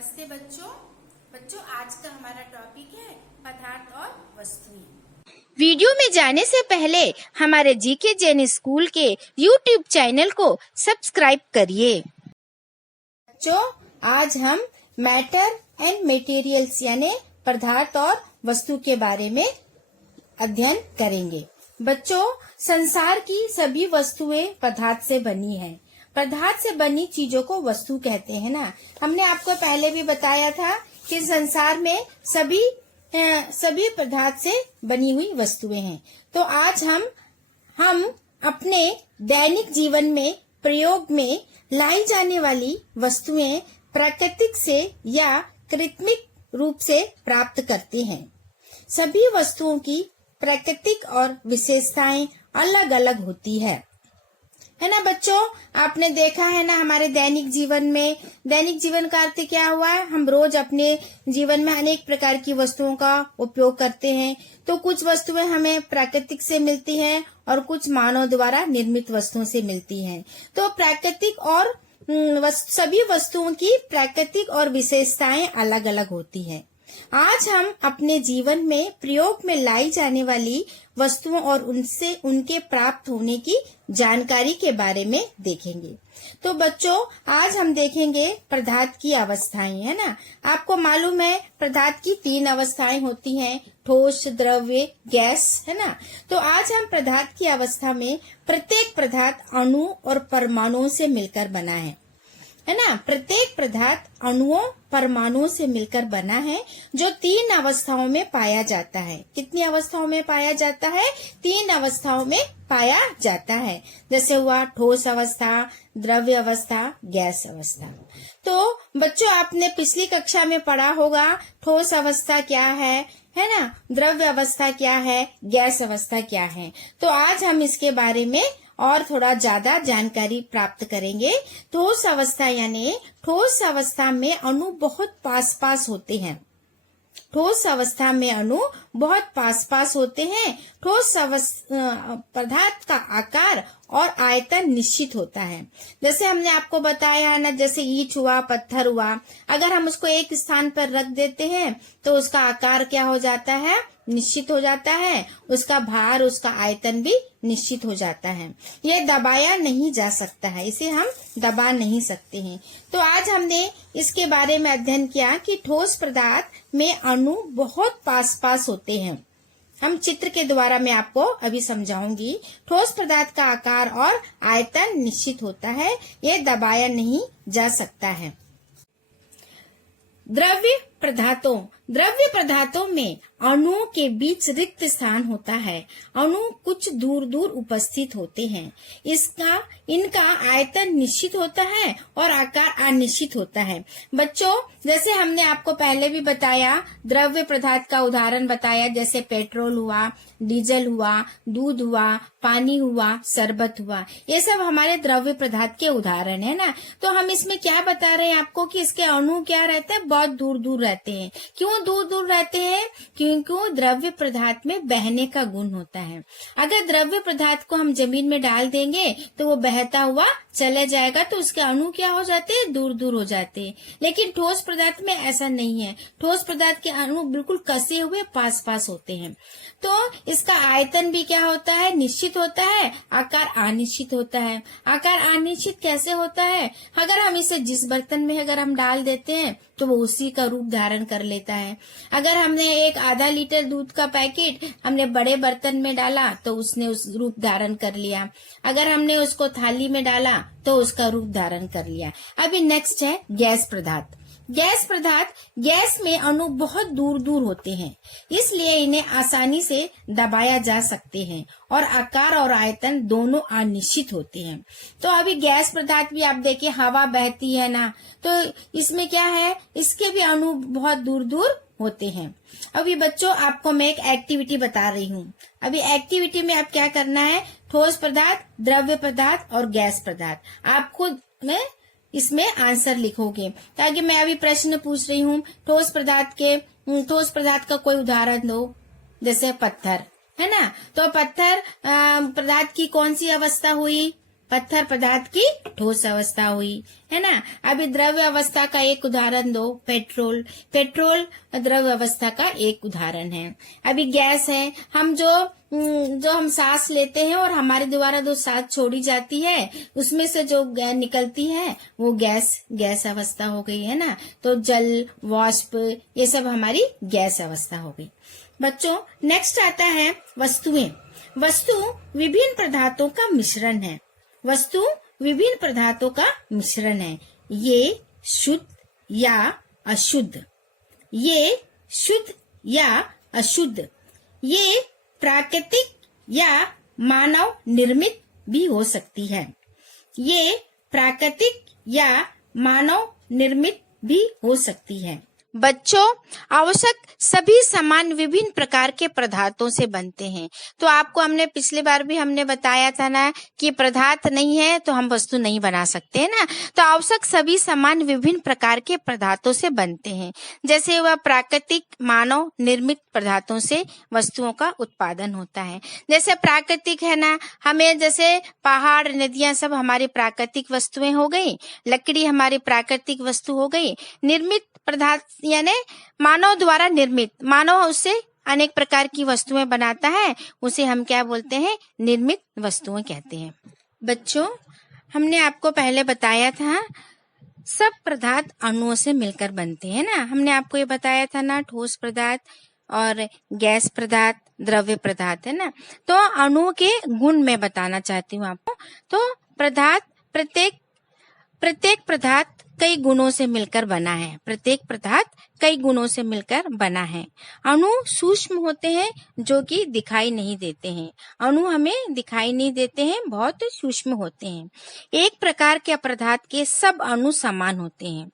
नमस्ते बच्चों आज का हमारा टॉपिक है पदार्थ और वस्तुएं। वीडियो में जाने से पहले हमारे जीके जैन स्कूल के यूट्यूब चैनल को सब्सक्राइब करिए। बच्चों आज हम मैटर एंड मटेरियल्स यानी पदार्थ और वस्तु के बारे में अध्ययन करेंगे। बच्चों संसार की सभी वस्तुएं पदार्थ से बनी हैं। पदार्थ से बनी चीजों को वस्तु कहते हैं ना। हमने आपको पहले भी बताया था कि संसार में सभी पदार्थ से बनी हुई वस्तुएं हैं। तो आज हम अपने दैनिक जीवन में प्रयोग में लाई जाने वाली वस्तुएं प्राकृतिक से या कृत्रिम रूप से प्राप्त करते हैं। सभी वस्तुओं की प्राकृतिक और विशेषताएं अलग अलग होती है ना बच्चों। आपने देखा है ना हमारे दैनिक जीवन का अर्थ क्या हुआ है। हम रोज अपने जीवन में अनेक प्रकार की वस्तुओं का उपयोग करते हैं। तो कुछ वस्तुएं हमें प्राकृतिक से मिलती हैं और कुछ मानव द्वारा निर्मित वस्तुओं से मिलती हैं। तो प्राकृतिक और सभी वस्तुओं की प्राकृतिक और विशेषताएं अलग अलग होती हैं। आज हम अपने जीवन में प्रयोग में लाई जाने वाली वस्तुओं और उनसे उनके प्राप्त होने की जानकारी के बारे में देखेंगे। तो बच्चों आज हम देखेंगे पदार्थ की अवस्थाएं, है ना। आपको मालूम है पदार्थ की 3 अवस्थाएं होती हैं, ठोस, द्रव्य, गैस, है ना। तो आज हम पदार्थ की अवस्था में प्रत्येक पदार्थ अणु और परमाणुओं से मिलकर बना है ना। प्रत्येक पदार्थ अणुओं परमाणुओं से मिलकर बना है जो 3 अवस्थाओं में पाया जाता है। कितनी अवस्थाओं में पाया जाता है? 3 अवस्थाओं में पाया जाता है। जैसे हुआ ठोस अवस्था, द्रव्य अवस्था, गैस अवस्था। तो बच्चों आपने पिछली कक्षा में पढ़ा होगा ठोस अवस्था क्या है ना, द्रव्य अवस्था क्या है, गैस अवस्था क्या है। तो आज हम इसके बारे में और थोड़ा ज्यादा जानकारी प्राप्त करेंगे। ठोस अवस्था यानी ठोस अवस्था में अणु बहुत पास पास होते हैं। ठोस अवस्था में अणु बहुत पास पास होते हैं। ठोस पदार्थ का आकार और आयतन निश्चित होता है। जैसे हमने आपको बताया ना, जैसे ईंट हुआ, पत्थर हुआ, अगर हम उसको एक स्थान पर रख देते हैं तो उसका आकार क्या हो जाता है? निश्चित हो जाता है। उसका भार, उसका आयतन भी निश्चित हो जाता है। यह दबाया नहीं जा सकता है, इसे हम दबा नहीं सकते हैं। तो आज हमने इसके बारे में अध्ययन किया कि ठोस पदार्थ में अणु बहुत पास पास होते हैं। हम चित्र के द्वारा मैं आपको अभी समझाऊंगी। ठोस पदार्थ का आकार और आयतन निश्चित होता है, यह दबाया नहीं जा सकता है। द्रव्य पदार्थों में अणुओं के बीच रिक्त स्थान होता है। अणु कुछ दूर दूर उपस्थित होते हैं। इनका आयतन निश्चित होता है और आकार अनिश्चित होता है। बच्चों जैसे हमने आपको पहले भी बताया, द्रव्य पदार्थ का उदाहरण बताया, जैसे पेट्रोल हुआ, डीजल हुआ, दूध हुआ, पानी हुआ, शरबत हुआ, ये सब हमारे द्रव्य पदार्थ के उदाहरण है ना। तो हम इसमें क्या बता रहे हैं आपको कि इसके अणु क्या रहते हैं? बहुत दूर दूर रहते हैं। क्यों दूर दूर रहते हैं? क्योंकि द्रव्य पदार्थ में बहने का गुण होता है। अगर द्रव्य पदार्थ को हम जमीन में डाल देंगे तो वो बहता हुआ चले जाएगा, तो उसके अणु क्या हो जाते हैं? दूर दूर हो जाते हैं। लेकिन ठोस पदार्थ में ऐसा नहीं है। ठोस पदार्थ के अणु बिल्कुल कसे हुए पास पास होते हैं। तो इसका आयतन भी क्या होता है? निश्चित होता है। आकार अनिश्चित होता है। आकार अनिश्चित कैसे होता है? अगर हम इसे जिस बर्तन में अगर हम डाल देते हैं तो वो उसी का रूप धारण कर लेता है। अगर हमने एक आधा लीटर दूध का पैकेट हमने बड़े बर्तन में डाला तो उसने उस रूप धारण कर लिया। अगर हमने उसको थाली में डाला तो उसका रूप धारण कर लिया। अभी नेक्स्ट है गैस पदार्थ। गैस में अणु बहुत दूर दूर होते हैं, इसलिए इन्हें आसानी से दबाया जा सकते हैं और आकार और आयतन दोनों अनिश्चित होते हैं। तो अभी गैस पदार्थ भी आप देखिए, हवा बहती है ना, तो इसमें क्या है? इसके भी अणु बहुत दूर दूर होते हैं। अभी बच्चों आपको मैं एक एक्टिविटी बता रही हूँ। अभी एक्टिविटी में आप क्या करना है? ठोस पदार्थ, द्रव्य पदार्थ और गैस पदार्थ आप खुद में इसमें आंसर लिखोगे। ताकि मैं अभी प्रश्न पूछ रही हूँ, ठोस पदार्थ का कोई उदाहरण दो। जैसे पत्थर है ना, तो पत्थर पदार्थ की कौन सी अवस्था हुई? पत्थर पदार्थ की ठोस अवस्था हुई, है ना। अभी द्रव्य अवस्था का एक उदाहरण दो, पेट्रोल। पेट्रोल द्रव्य अवस्था का एक उदाहरण है। अभी गैस है, हम जो हम सांस लेते हैं और हमारे द्वारा जो सांस छोड़ी जाती है उसमें से जो निकलती है वो गैस अवस्था हो गई, है ना। तो जल, वाष्प, ये सब हमारी गैस अवस्था हो गई। बच्चों नेक्स्ट आता है वस्तुएं। वस्तु विभिन्न पदार्थों का मिश्रण है। वस्तु विभिन्न पदार्थों का मिश्रण है। ये शुद्ध या अशुद्ध, ये शुद्ध या अशुद्ध, ये प्राकृतिक या मानव निर्मित भी हो सकती है। ये प्राकृतिक या मानव निर्मित भी हो सकती है। बच्चों आवश्यक सभी सामान विभिन्न प्रकार के पदार्थों से बनते हैं। तो आपको हमने पिछली बार भी हमने बताया था ना कि पदार्थ नहीं है तो हम वस्तु नहीं बना सकते, है ना। तो आवश्यक सभी सामान विभिन्न प्रकार के पदार्थों से बनते हैं। जैसे वह प्राकृतिक मानव निर्मित पदार्थों से वस्तुओं का उत्पादन होता है। जैसे प्राकृतिक है ना, हमें जैसे पहाड़, नदियां सब हमारी प्राकृतिक वस्तुएं हो गई। लकड़ी हमारी प्राकृतिक वस्तु हो गई। निर्मित पदार्थ यानी मानव द्वारा निर्मित, मानव उससे अनेक प्रकार की वस्तुएं बनाता है, उसे हम क्या बोलते हैं, निर्मित वस्तुएं कहते हैं। बच्चों हमने आपको पहले बताया था सब पदार्थ अणुओं से मिलकर बनते हैं ना। हमने आपको ये बताया था ना, ठोस पदार्थ और गैस पदार्थ, द्रव्य पदार्थ, है ना। तो अणुओं के गुण मैं बताना चाहती हूँ आपको। तो पदार्थ प्रत्येक पदार्थ कई गुणों से मिलकर बना है। प्रत्येक पदार्थ कई गुणों से मिलकर बना है। अणु सूक्ष्म होते हैं जो कि दिखाई नहीं देते हैं। अणु हमें दिखाई नहीं देते हैं, बहुत सूक्ष्म होते हैं। एक प्रकार के पदार्थ के सब अणु समान होते हैं।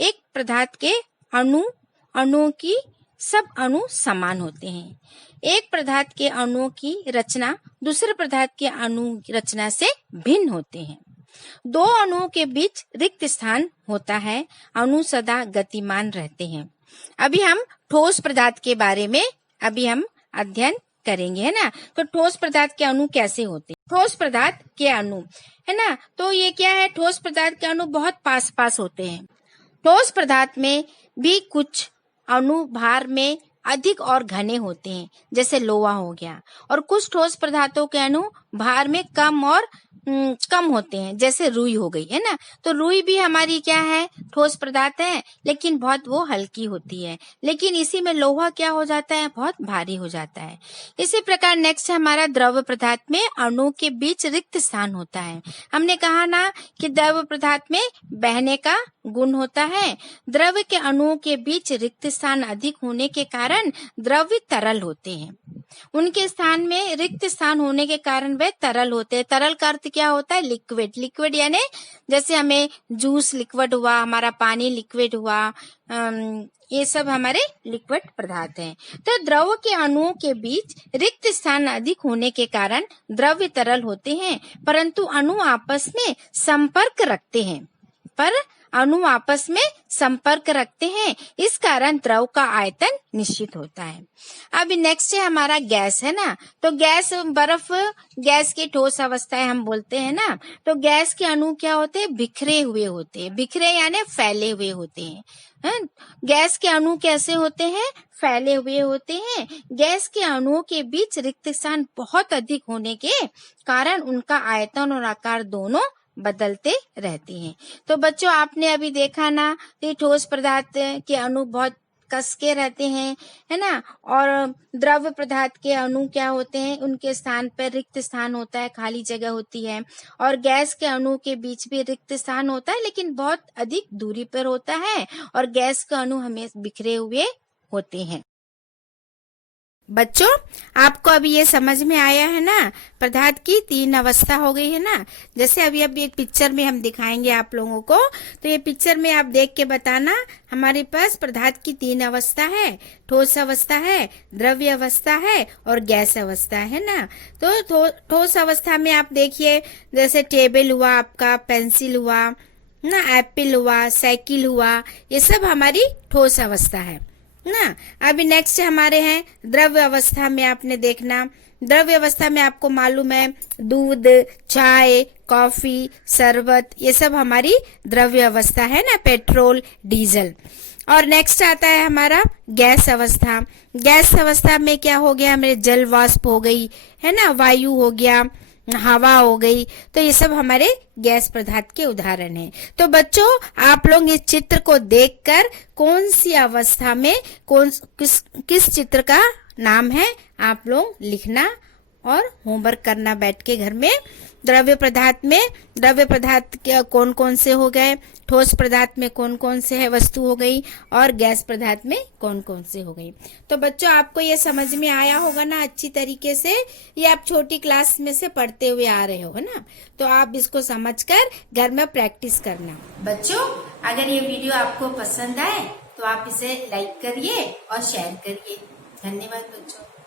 एक पदार्थ के अणुओं की सब अणु समान होते हैं। एक पदार्थ के अणुओं की रचना दूसरे पदार्थ के अणु रचना से भिन्न होते हैं। दो अणुओं के बीच रिक्त स्थान होता है। अणु सदा गतिमान रहते हैं। अभी हम ठोस पदार्थ के बारे में अभी हम अध्ययन करेंगे, है ना। तो ठोस पदार्थ के अणु कैसे होते हैं। ठोस पदार्थ के अणु, है ना, तो ये क्या है, ठोस पदार्थ के अणु बहुत पास पास होते हैं। ठोस पदार्थ में भी कुछ अणु भार में अधिक और घने होते हैं, जैसे लोहा हो गया। और कुछ ठोस पदार्थों के अणु भार में कम होते हैं, जैसे रुई हो गई, है ना। तो रुई भी हमारी क्या है, ठोस पदार्थ है, लेकिन बहुत वो हल्की होती है। लेकिन इसी में लोहा क्या हो जाता है, बहुत भारी हो जाता है। इसी प्रकार नेक्स्ट हमारा द्रव्य पदार्थ में अणु के बीच रिक्त स्थान होता है। हमने कहा ना कि द्रव्य पदार्थ में बहने का गुण होता है। द्रव्य के अणुओं के बीच रिक्त स्थान अधिक होने के कारण द्रव्य तरल होते हैं। उनके स्थान में रिक्त स्थान होने के कारण वे तरल होते हैं। तरल का अर्थ क्या होता है, लिक्विड। लिक्विड यानी जैसे हमें जूस लिक्विड हुआ, हमारा पानी लिक्विड हुआ, ये सब हमारे लिक्विड पदार्थ हैं। तो द्रव के अणुओं के बीच रिक्त स्थान अधिक होने के कारण द्रव्य तरल होते हैं, परंतु अणु आपस में संपर्क रखते हैं। इस कारण द्रव का आयतन निश्चित होता है। अब नेक्स्ट है हमारा गैस, है ना। तो गैस, बर्फ गैस की ठोस अवस्था हम बोलते हैं ना। तो गैस के अणु क्या होते हैं, बिखरे हुए होते हैं। बिखरे यानी फैले हुए होते हैं। गैस के अणु कैसे होते हैं, फैले हुए होते हैं। गैस के अणुओं के बीच रिक्त स्थान बहुत अधिक होने के कारण उनका आयतन और आकार दोनों बदलते रहते हैं। तो बच्चों आपने अभी देखा ना कि ठोस पदार्थ के अणु बहुत कस के रहते हैं, है ना। और द्रव्य पदार्थ के अणु क्या होते हैं, उनके स्थान पर रिक्त स्थान होता है, खाली जगह होती है। और गैस के अणु के बीच भी रिक्त स्थान होता है, लेकिन बहुत अधिक दूरी पर होता है। और गैस के अणु हमें बिखरे हुए होते हैं। बच्चों आपको अभी ये समझ में आया है ना, पदार्थ की तीन अवस्था हो गई है ना। जैसे अभी एक पिक्चर में हम दिखाएंगे आप लोगों को। तो ये पिक्चर में आप देख के बताना, हमारे पास पदार्थ की तीन अवस्था है, ठोस अवस्था है, द्रव्य अवस्था है और गैस अवस्था है ना। तो ठोस अवस्था में आप देखिए, जैसे टेबल हुआ आपका, पेंसिल हुआ ना, एप्पल हुआ, साइकिल हुआ, ये सब हमारी ठोस अवस्था है ना। अभी नेक्स्ट हमारे हैं द्रव्य अवस्था में। आपने देखना द्रव्य अवस्था में आपको मालूम है दूध, चाय, कॉफी, शरबत, ये सब हमारी द्रव्य अवस्था है ना, पेट्रोल, डीजल। और नेक्स्ट आता है हमारा गैस अवस्था। गैस अवस्था में क्या हो गया, हमारे जल वाष्प हो गई है ना, वायु हो गया, हवा हो गई, तो ये सब हमारे गैस पदार्थ के उदाहरण हैं। तो बच्चों आप लोग इस चित्र को देखकर कौन सी अवस्था में किस चित्र का नाम है आप लोग लिखना और होमवर्क करना बैठ के घर में। द्रव्य पदार्थ के कौन कौन से हो गए, ठोस पदार्थ में कौन कौन से है वस्तु हो गई, और गैस पदार्थ में कौन कौन से हो गई। तो बच्चों आपको ये समझ में आया होगा ना अच्छी तरीके से, ये आप छोटी क्लास में से पढ़ते हुए आ रहे हो ना, तो आप इसको समझकर घर में प्रैक्टिस करना। बच्चों अगर ये वीडियो आपको पसंद आए तो आप इसे लाइक करिए और शेयर करिए। धन्यवाद बच्चों।